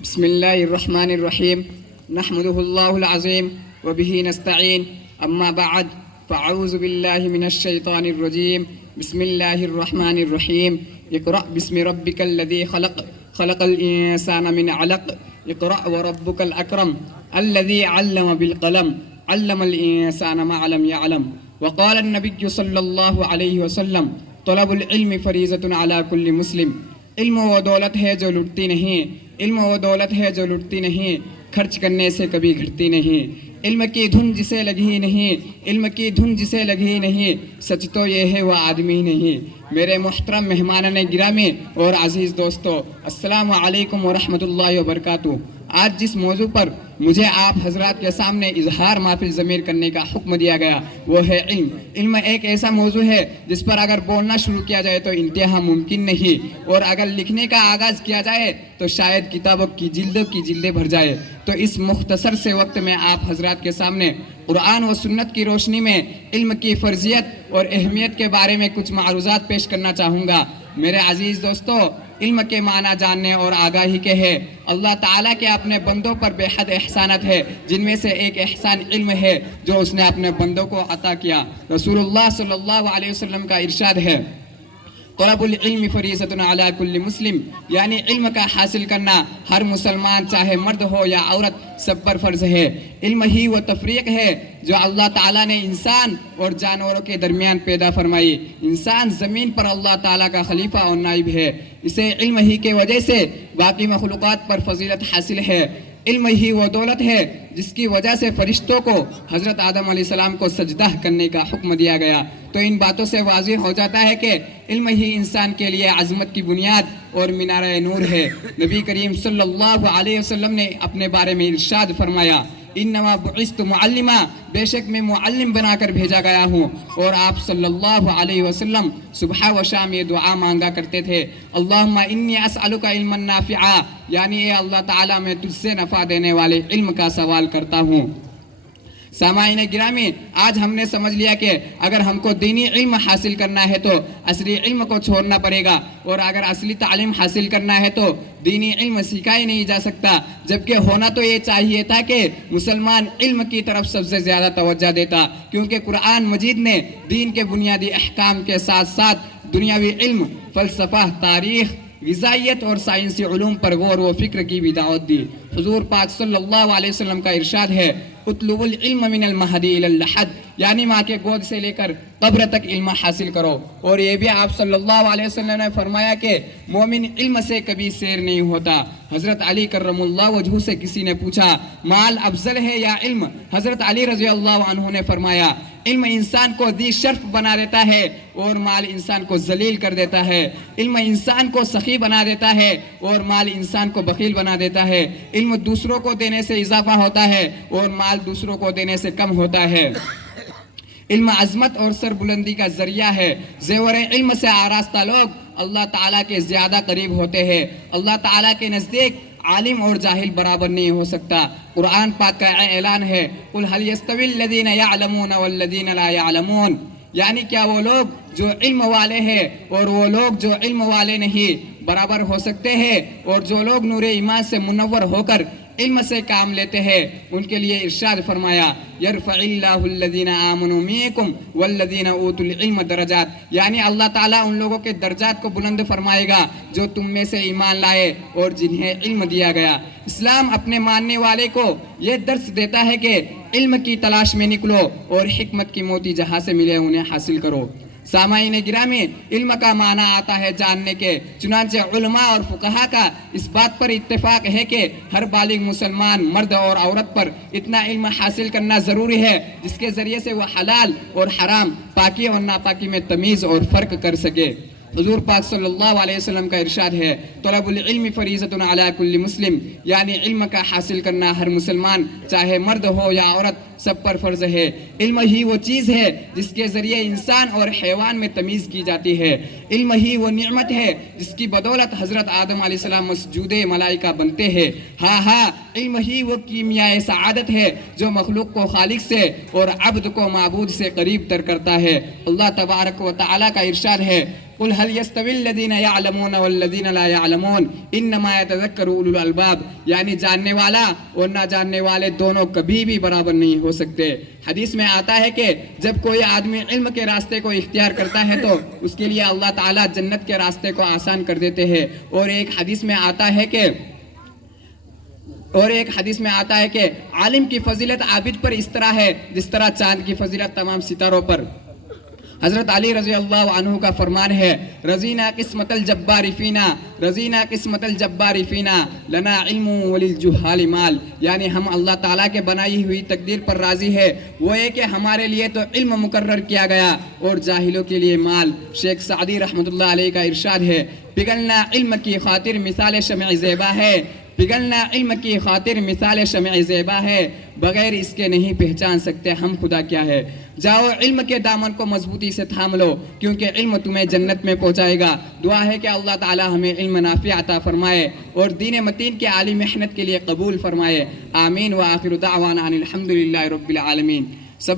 بسم الله الرحمن الرحيم نحمده الله العظيم وبه نستعين أما بعد فأعوذ بالله من الشيطان الرجيم بسم الله الرحمن الرحيم اقرأ باسم ربك الذي خلق الإنسان من علق اقرأ وربك الأكرم الذي علم بالقلم علم الإنسان ما لم يعلم وقال النبي صلى الله عليه وسلم طلب العلم فریضۃ علی کل مسلم. علم وہ دولت ہے جو لٹتی نہیں، علم وہ دولت ہے جو لٹتی نہیں، خرچ کرنے سے کبھی گھٹتی نہیں. علم کی دھن جسے لگی نہیں، علم کی دھن جسے لگی نہیں، سچ تو یہ ہے وہ آدمی نہیں. میرے محترم مہمانان گرامی اور عزیز دوستو، السلام علیکم ورحمۃ اللہ وبرکاتہ. آج جس موضوع پر مجھے آپ حضرات کے سامنے اظہار محفل ضمیر کرنے کا حکم دیا گیا وہ ہے علم. علم ایک ایسا موضوع ہے جس پر اگر بولنا شروع کیا جائے تو انتہا ممکن نہیں، اور اگر لکھنے کا آغاز کیا جائے تو شاید کتابوں کی جلدیں بھر جائے. تو اس مختصر سے وقت میں آپ حضرات کے سامنے قرآن و سنت کی روشنی میں علم کی فرضیت اور اہمیت کے بارے میں کچھ معروضات پیش کرنا چاہوں گا. میرے عزیز دوستو، علم کے معنی جاننے اور آگاہی کے ہے. اللہ تعالیٰ کے اپنے بندوں پر بے حد احسانات ہے، جن میں سے ایک احسان علم ہے جو اس نے اپنے بندوں کو عطا کیا. رسول اللہ صلی اللہ علیہ وسلم کا ارشاد ہے طلب العلم فریضۃ علی کل مسلم، یعنی علم کا حاصل کرنا ہر مسلمان چاہے مرد ہو یا عورت سب پر فرض ہے. علم ہی وہ تفریق ہے جو اللہ تعالیٰ نے انسان اور جانوروں کے درمیان پیدا فرمائی. انسان زمین پر اللہ تعالیٰ کا خلیفہ اور نائب ہے. اسے علم ہی کے وجہ سے باقی مخلوقات پر فضیلت حاصل ہے. علم ہی وہ دولت ہے جس کی وجہ سے فرشتوں کو حضرت آدم علیہ السلام کو سجدہ کرنے کا حکم دیا گیا. تو ان باتوں سے واضح ہو جاتا ہے کہ علم ہی انسان کے لیے عظمت کی بنیاد اور مینارہ نور ہے. نبی کریم صلی اللہ علیہ وسلم نے اپنے بارے میں ارشاد فرمایا انما بعثت معلما، بے شک میں معلم بنا کر بھیجا گیا ہوں. اور آپ صلی اللہ علیہ وسلم صبح و شام یہ دعا مانگا کرتے تھے اللہم انی اسألک علما نافعا، یعنی اے اللہ تعالیٰ میں تجھ سے نفع دینے والے علم کا سوال کرتا ہوں. سامعین گرامی، آج ہم نے سمجھ لیا کہ اگر ہم کو دینی علم حاصل کرنا ہے تو اصلی علم کو چھوڑنا پڑے گا، اور اگر اصلی تعلیم حاصل کرنا ہے تو دینی علم سکھا ہی نہیں جا سکتا. جبکہ ہونا تو یہ چاہیے تھا کہ مسلمان علم کی طرف سب سے زیادہ توجہ دیتا، کیونکہ قرآن مجید نے دین کے بنیادی احکام کے ساتھ ساتھ دنیاوی علم، فلسفہ، تاریخ، غذائیت اور سائنسی علوم پر غور و فکر کی بھی دعوت دی. حضور پاک صلی اللہ علیہ وسلم کا ارشاد ہے اطلبوا العلم من المہدی الی اللحد، یعنی ماں کے گود سے لے کر قبر تک علم حاصل کرو. اور یہ بھی آپ صلی اللہ علیہ وسلم نے فرمایا کہ مومن علم سے کبھی سیر نہیں ہوتا. حضرت علی کرم اللہ وجہہ سے کسی نے پوچھا مال افضل ہے یا علم؟ حضرت علی رضی اللہ عنہ نے فرمایا علم انسان کو ذی شرف بنا دیتا ہے اور مال انسان کو ذلیل کر دیتا ہے. علم انسان کو سخی بنا دیتا ہے اور مال انسان کو بخیل بنا دیتا ہے. علم دوسروں کو دینے سے اضافہ ہوتا ہے اور مال دوسروں کو دینے سے کم ہوتا ہے. علم عظمت اور سر بلندی کا ذریعہ ہے. زیور علم سے آراستہ لوگ اللہ تعالیٰ کے زیادہ قریب ہوتے ہیں. اللہ تعالیٰ کے نزدیک عالم اور جاہل برابر نہیں ہو سکتا. قرآن پاک کا اعلان ہے قل هل يستوي الذين يعلمون والذين لا يعلمون، یعنی کیا وہ لوگ جو علم والے ہیں اور وہ لوگ جو علم والے نہیں برابر ہو سکتے ہیں؟ اور جو لوگ نور ایمان سے منور ہو کر علم سے کام لیتے ہیں ان کے لیے ارشاد فرمایا یرفع اللہ الذین آمنوا منکم والذین اوتوا العلم درجات، یعنی اللہ تعالیٰ ان لوگوں کے درجات کو بلند فرمائے گا جو تم میں سے ایمان لائے اور جنہیں علم دیا گیا. اسلام اپنے ماننے والے کو یہ درس دیتا ہے کہ علم کی تلاش میں نکلو اور حکمت کی موتی جہاں سے ملے انہیں حاصل کرو. سامعین گرامی، علم کا معنی آتا ہے جاننے کے. چنانچہ علماء اور فقہا کا اس بات پر اتفاق ہے کہ ہر بالغ مسلمان مرد اور عورت پر اتنا علم حاصل کرنا ضروری ہے جس کے ذریعے سے وہ حلال اور حرام، پاکی اور ناپاکی میں تمیز اور فرق کر سکے. حضور پاک صلی اللہ علیہ وسلم کا ارشاد ہے طلب العلم فریضۃ علی کل مسلم، یعنی علم کا حاصل کرنا ہر مسلمان چاہے مرد ہو یا عورت سب پر فرض ہے. علم ہی وہ چیز ہے جس کے ذریعے انسان اور حیوان میں تمیز کی جاتی ہے. علم ہی وہ نعمت ہے جس کی بدولت حضرت آدم علیہ السلام مسجود ملائکہ بنتے ہیں. ہاں علم ہی وہ کیمیائے سعادت ہے جو مخلوق کو خالق سے اور عبد کو معبود سے قریب تر کرتا ہے. اللہ تبارک و تعالیٰ کا ارشاد ہے قل هل يستوي الذين يعلمون والذين لا يعلمون انما يتذكر اولو الالباب، یعنی جاننے والا اور نہ جاننے والے دونوں کبھی بھی برابر نہیں ہو سکتے۔ حدیث میں آتا ہے کہ جب کوئی آدمی علم کے راستے کو اختیار کرتا ہے تو اس کے لیے اللہ تعالیٰ جنت کے راستے کو آسان کر دیتے ہیں۔ اور ایک حدیث میں آتا ہے کہ عالم کی فضیلت عابد پر اس طرح ہے جس طرح چاند کی فضیلت تمام ستاروں پر۔ حضرت علی رضی اللہ عنہ کا فرمان ہے رضینا قسمت الجبار فینا، رضینا قسمت الجبار فینا لنا علم وللجہال مال، یعنی ہم اللہ تعالیٰ کے بنائی ہوئی تقدیر پر راضی ہے، وہ ہے کہ ہمارے لیے تو علم مقرر کیا گیا اور جاہلوں کے لیے مال۔ شیخ سعدی رحمۃ اللہ علیہ کا ارشاد ہے پگھلنا علم کی خاطر مثال شمع زیبا ہے، پگھلنا علم کی خاطر مثال شمع زیبا ہے، بغیر اس کے نہیں پہچان سکتے ہم خدا کیا ہے۔ جاؤ علم کے دامن کو مضبوطی سے تھام لو کیونکہ علم تمہیں جنت میں پہنچائے گا۔ دعا ہے کہ اللہ تعالی ہمیں علم نافع عطا فرمائے اور دین متین کے عالی محنت کے لیے قبول فرمائے۔ آمین۔ وآخر دعوانا ان الحمد للہ رب العالمین۔